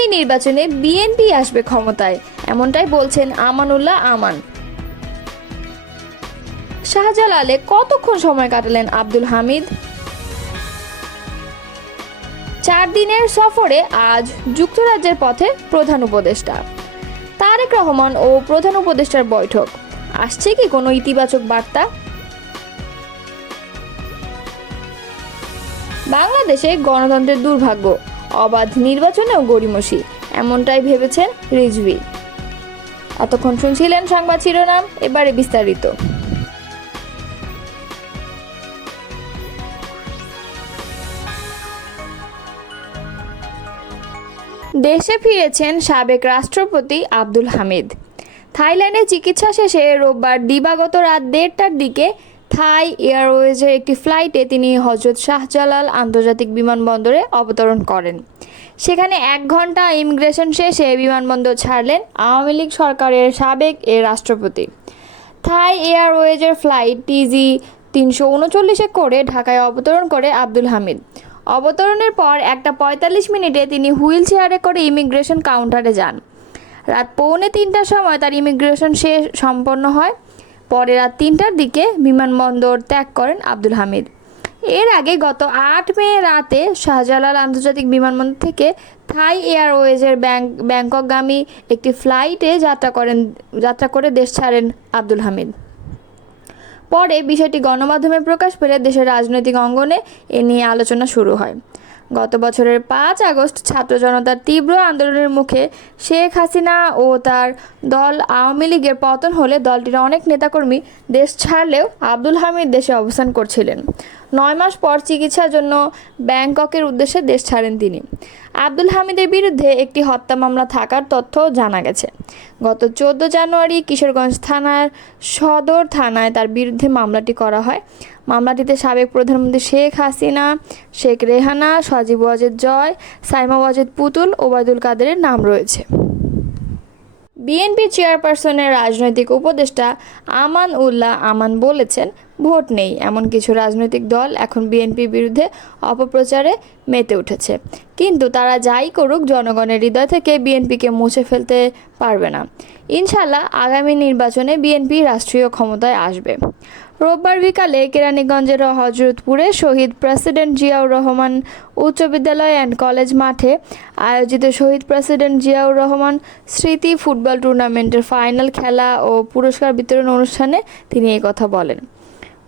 আগামী নির্বাচনে বিএনপি আসবে ক্ষমতায়, এমনটাই বলছেন আমানুল্লাহ আমান। শাহজালালে কতক্ষণ সময় কাটালেন আব্দুল হামিদ? চার দিনের সফরে আজ যুক্তরাজ্যের পথে প্রধান উপদেষ্টা। তারেক রহমান ও প্রধান উপদেষ্টার বৈঠক। আসছে কি কোনো ইতিবাচক বার্তা? বাংলাদেশে গণতন্ত্রের দুর্ভাগ্য। অবাধ নির্বাচনেও গড়িমসি, এমনটাই ভেবেছেন রিজভি। এতক্ষণ শুনছিলেন সংবাদ শিরোনাম, এবারে বিস্তারিত। দেশে ফিরেছেন সাবেক রাষ্ট্রপতি আব্দুল হামিদ। থাইল্যান্ডে চিকিৎসা শেষে রোববার দিবাগত রাত দেড়টার দিকে থাই এয়ারওয়েজের একটি ফ্লাইটে তিনি হজরত শাহজালাল আন্তর্জাতিক বিমানবন্দরে অবতরণ করেন। সেখানে এক ঘণ্টা ইমিগ্রেশন শেষে বিমানবন্দর ছাড়লেন আওয়ামী লীগ সরকারের সাবেক এ রাষ্ট্রপতি। থাই এয়ারওয়েজের ফ্লাইট টিজি তিনশো উনচল্লিশে করে ঢাকায় অবতরণ করে আব্দুল হামিদ। অবতরণের পর একটা পঁয়তাল্লিশ মিনিটে তিনি হুইল চেয়ারে করে ইমিগ্রেশন কাউন্টারে যান। রাত পৌনে তিনটার সময় তার ইমিগ্রেশন শেষ সম্পন্ন হয়। পরে রাত তিনটার দিকে বিমানবন্দর ত্যাগ করেন আব্দুল হামিদ। এর আগে গত আট মে রাতে শাহজালাল আন্তর্জাতিক বিমানবন্দর থেকে থাই এয়ারওয়েজের ব্যাংক ব্যাংককগামী একটি ফ্লাইটে যাত্রা করেন যাত্রা করে দেশ ছাড়েন আব্দুল হামিদ। পরে বিষয়টি গণমাধ্যমে প্রকাশ পেলে দেশের রাজনৈতিক অঙ্গনে এ নিয়ে আলোচনা শুরু হয়। গত বছরের পাঁচ আগস্ট ছাত্র জনতার তীব্র আন্দোলনের মুখে শেখ হাসিনা ও তার দল আওয়ামী লীগের পতন হলে দলটির অনেক নেতাকর্মী দেশ ছাড়লেও আব্দুল হামিদ দেশে অবস্থান করছিলেন। নয় মাস পর চিকিৎসার জন্য ব্যাংককের উদ্দেশ্যে দেশ ছাড়েন তিনি। আব্দুল হামিদের বিরুদ্ধে একটি হত্যা মামলা থাকার তথ্য জানা গেছে। গত চোদ্দ জানুয়ারি কিশোরগঞ্জ থানার সদর থানায় তার বিরুদ্ধে মামলাটি করা হয়। মামলাটিতে সাবেক প্রধানমন্ত্রী শেখ হাসিনা, শেখ রেহানা, সজীব ওয়াজেদ জয়, সাইমা ওয়াজেদ পুতুল, ওবায়দুল কাদেরের নাম রয়েছে। বিএনপি চেয়ারপারসনের রাজনৈতিক উপদেষ্টা আমান উল্লাহ আমান বলেছেন ভোট নেই। এমন কিছু রাজনৈতিক দল এখন বিএনপির বিরুদ্ধে অপপ্রচারে মেতে উঠেছে। কিন্তু তারা যাই করুক, জনগণের হৃদয় থেকে বিএনপিকে মুছে ফেলতে পারবে না। ইনশাল্লাহ আগামী নির্বাচনে বিএনপি রাষ্ট্রীয় ক্ষমতায় আসবে। রোববার বিকালে কেরানীগঞ্জের হজরতপুরে শহীদ প্রেসিডেন্ট জিয়াউর রহমান উচ্চ বিদ্যালয় অ্যান্ড কলেজ মাঠে আয়োজিত শহীদ প্রেসিডেন্ট জিয়াউর রহমান স্মৃতি ফুটবল টুর্নামেন্টের ফাইনাল খেলা ও পুরস্কার বিতরণ অনুষ্ঠানে তিনি কথা বলেন।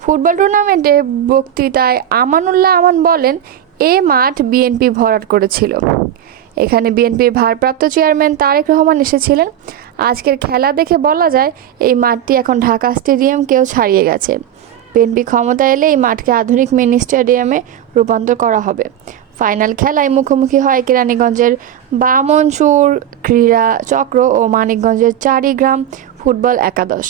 ফুটবল টুর্নামেন্টে বক্তৃতায় আমানুল্লাহ আমান বলেন, এ মাঠ বিএনপি ভরাট করেছিল। এখানে বিএনপির ভারপ্রাপ্ত চেয়ারম্যান তারেক রহমান এসেছিলেন। আজকের খেলা দেখে বলা যায়, এই মাঠটি এখন ঢাকা স্টেডিয়ামকেও ছাড়িয়ে গেছে। বিএনপি ক্ষমতা এলে এই মাঠকে আধুনিক মিনি স্টেডিয়ামে রূপান্তর করা হবে। ফাইনাল খেলায় মুখোমুখি হয় কেরানীগঞ্জের বামনসুর ক্রীড়া চক্র ও মানিকগঞ্জের চারিগ্রাম ফুটবল একাদশ।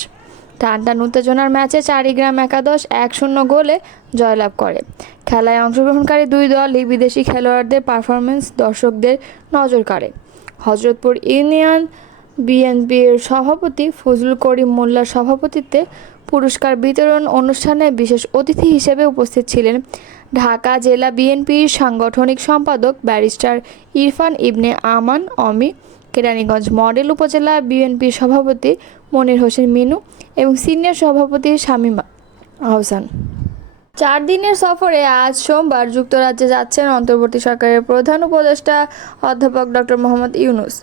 টানটান উত্তেজনার ম্যাচে চারিগ্রাম একাদশ এক শূন্য গোলে জয়লাভ করে। খেলায় অংশগ্রহণকারী দুই দলই বিদেশি খেলোয়াড়দের পারফরমেন্স দর্শকদের নজর কাড়ে। হজরতপুর ইউনিয়ন বিএনপির সভাপতি ফজলুল করিম মোল্লার সভাপতিত্বে পুরস্কার বিতরণ অনুষ্ঠানে বিশেষ অতিথি হিসেবে উপস্থিত ছিলেন ঢাকা জেলা বিএনপির সাংগঠনিক সম্পাদক ব্যারিস্টার ইরফান ইবনে আমান অমি, কেরানীগঞ্জ মডেল উপজেলা বিএনপির সভাপতি মনির হোসেন মিনু এবং সিনিয়র সভাপতি শামীম আহসান। চার দিনের সফরে আজ সোমবার যুক্তরাজ্যে যাচ্ছেন অন্তর্বর্তী সরকারের প্রধান উপদেষ্টা অধ্যাপক ডক্টর মোহাম্মদ ইউনুস।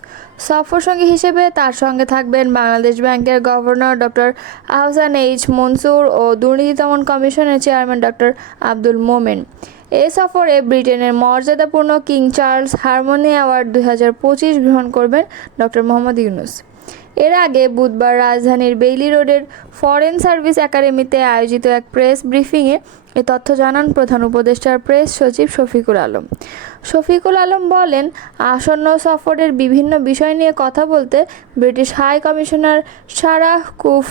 সফর সঙ্গী হিসেবে তার সঙ্গে থাকবেন বাংলাদেশ ব্যাংকের governor doctor Ahsan H Mansur ও দুর্নীতি দমন কমিশনের চেয়ারম্যান ডক্টর আব্দুল মোমেন। এ সফরে ব্রিটেনের মর্যাদাপূর্ণ কিং চার্লস হারমোনি অ্যাওয়ার্ড দুই হাজার পঁচিশ গ্রহণ করবেন ডক্টর মোহাম্মদ ইউনুস। এর আগে বুধবার রাজধানীর বেইলি রোডের ফরেন সার্ভিস একাডেমিতে আয়োজিত এক প্রেস ব্রিফিংয়ে এ তথ্য জানান প্রধান উপদেষ্টার প্রেস সচিব শফিকুল আলম। শফিকুল আলম বলেন, আসন্ন সফরের বিভিন্ন বিষয় নিয়ে কথা বলতে ব্রিটিশ হাই কমিশনার সারাহ কুফ,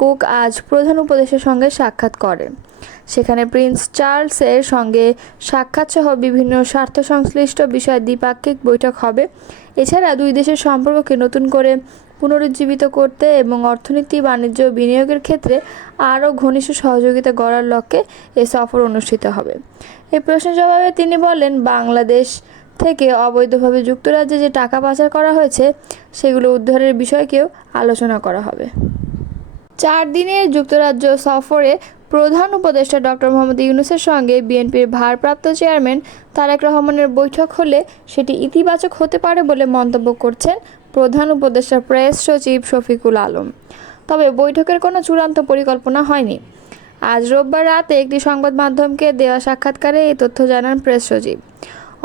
কুক আজ প্রধান উপদেষ্টার সঙ্গে সাক্ষাৎ করেন। সেখানে প্রিন্স চার্লসের সঙ্গে সাক্ষাৎ সহ বিভিন্ন স্বার্থ সংশ্লিষ্ট বিষয়ে দ্বিপাক্ষিক বৈঠক হবে। এছাড়া দুই দেশের সম্পর্ককে নতুন করে পুনরুজ্জীবিত করতে এবং অর্থনীতি বাণিজ্য বিনিয়োগের ক্ষেত্রে আরও ঘনিষ্ঠ সহযোগিতা গড়ার লক্ষ্যে এ সফর অনুষ্ঠিত হবে। এই প্রশ্নের জবাবে তিনি বলেন, বাংলাদেশ থেকে অবৈধভাবে যুক্তরাজ্যে যে টাকা পাচার করা হয়েছে, সেগুলো উদ্ধারের বিষয়কেও আলোচনা করা হবে। চার দিনের যুক্তরাজ্য সফরে প্রধান উপদেষ্টা ডক্টর মোহাম্মদ ইউনুসের সঙ্গে বিএনপির ভারপ্রাপ্ত চেয়ারম্যান তারেক রহমানের বৈঠক হলে সেটি ইতিবাচক হতে পারে বলে মন্তব্য করছেন প্রধান উপদেষ্টা প্রেস সচিব শফিকুল আলম। তবে বৈঠকের কোনো চূড়ান্ত পরিকল্পনা হয়নি। আজ রোববার রাতে একটি সংবাদ মাধ্যমকে দেওয়া সাক্ষাৎকারে এই তথ্য জানান প্রেস সচিব।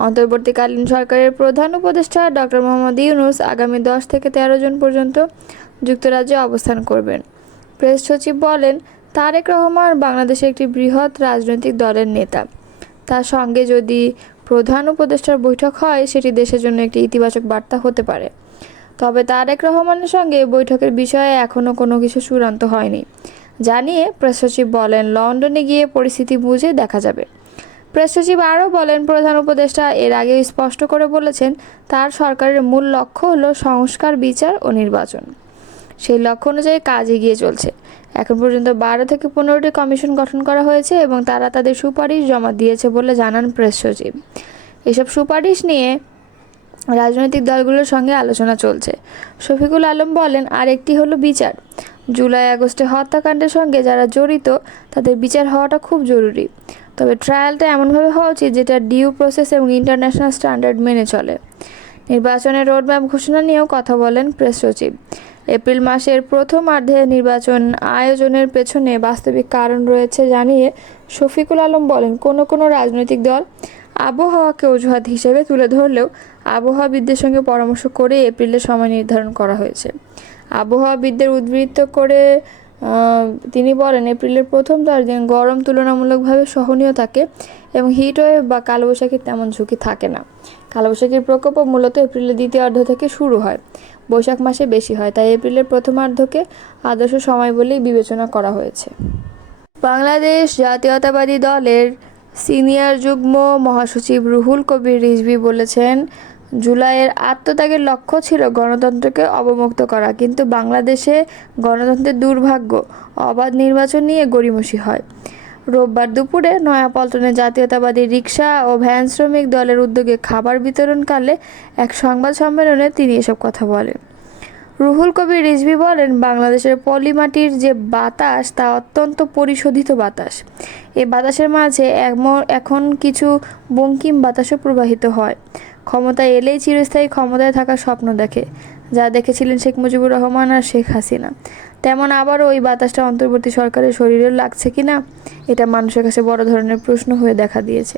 অন্তর্বর্তীকালীন সরকারের প্রধান উপদেষ্টা ডক্টর মোহাম্মদ ইউনুস আগামী দশ থেকে তেরো জন পর্যন্ত যুক্তরাজ্যে অবস্থান করবেন। প্রেস সচিব বলেন, তারেক রহমান বাংলাদেশের একটি বৃহৎ রাজনৈতিক দলের নেতা। তার সঙ্গে যদি প্রধান উপদেষ্টার বৈঠক হয়, সেটি দেশের জন্য একটি ইতিবাচক বার্তা হতে পারে। তবে তারেক রহমানের সঙ্গে বৈঠকের বিষয়ে এখনও কোনো কিছু চূড়ান্ত হয়নি। জানিয়ে প্রেস সচিব বলেন, লন্ডনে গিয়ে পরিস্থিতি বুঝে দেখা যাবে। প্রেস সচিব আরও বলেন, প্রধান উপদেষ্টা এর আগেও স্পষ্ট করে বলেছেন, তার সরকারের মূল লক্ষ্য হলো সংস্কার, বিচার ও নির্বাচন। সেই লক্ষ্য অনুযায়ী কাজ এগিয়ে চলছে। এখন পর্যন্ত বারো থেকে পনেরোটি কমিশন গঠন করা হয়েছে এবং তারা তাদের সুপারিশ জমা দিয়েছে বলে জানান প্রেস সচিব। এসব সুপারিশ নিয়ে রাজনৈতিক দলগুলোর সঙ্গে আলোচনা চলছে। শফিকুল আলম বলেন, আরেকটি হলো বিচার। জুলাই আগস্টে হত্যাকাণ্ডের সঙ্গে যারা জড়িত, তাদের বিচার হওয়াটা খুব জরুরি। তবে ট্রায়ালটা এমনভাবে হওয়া উচিত যেটা ডিউ প্রসেস এবং ইন্টারন্যাশনাল স্ট্যান্ডার্ড মেনে চলে। নির্বাচনের রোডম্যাপ ঘোষণা নিয়েও কথা বলেন প্রেস সচিব। এপ্রিল মাসের প্রথমার্ধে নির্বাচন আয়োজনের পেছনে বাস্তবিক কারণ রয়েছে জানিয়ে শফিকুল আলম বলেন, কোনো কোনো রাজনৈতিক দল আবহাওয়াকে অজুহাত হিসেবে তুলে ধরলেও আবহাওয়াবিদদের সঙ্গে পরামর্শ করে এপ্রিলে সময় নির্ধারণ করা হয়েছে। আবহাওয়াবিদদের উদ্বৃত্ত করে তিনি বলেন, এপ্রিলের প্রথম চার দিন গরম তুলনামূলকভাবে সহনীয় থাকে এবং হিটওয়েভ বা কালবৈশাখীর তেমন ঝুঁকি থাকে না। কালবৈশাখীর প্রকোপও মূলত এপ্রিলের দ্বিতীয় অর্ধ থেকে শুরু হয়, বৈশাখ মাসে বেশি হয়। তাই এপ্রিলের প্রথমার্ধকে আদর্শ সময় বলেই বিবেচনা করা হয়েছে। বাংলাদেশ জাতীয়তাবাদী দলের সিনিয়র যুগ্ম মহাসচিব রুহুল কবির রিজভী বলেছেন, জুলাইয়ের আত্মত্যাগের লক্ষ্য ছিল গণতন্ত্রকে অবমুক্ত করা, কিন্তু বাংলাদেশে গণতন্ত্রের দুর্ভাগ্য, অবাধ নির্বাচন নিয়ে গড়িমসি হয়। রোববার দুপুরে নয়াপল্টনে জাতীয়তাবাদী রিক্সা ও ভ্যান শ্রমিক দলের উদ্যোগে খাবার বিতরণকালে এক সংবাদ সম্মেলনে তিনি এসব কথা বলেন। রুহুল কবির রিজভি বলেন, বাংলাদেশের পলিমাটির যে বাতাস, তা অত্যন্ত পরিশোধিত বাতাস। এ বাতাসের মাঝে এখন কিছু বঙ্কিম বাতাসও প্রবাহিত হয়। ক্ষমতায় এলেই চিরস্থায়ী ক্ষমতায় থাকার স্বপ্ন দেখে। যা দেখেছিলেন শেখ মুজিবুর রহমান আর শেখ হাসিনা। তেমন আবারও ওই বাতাসটা অন্তর্বর্তী সরকারের শরীরেও লাগছে কি না এটা মানুষের কাছে বড় ধরনের প্রশ্ন হয়ে দেখা দিয়েছে।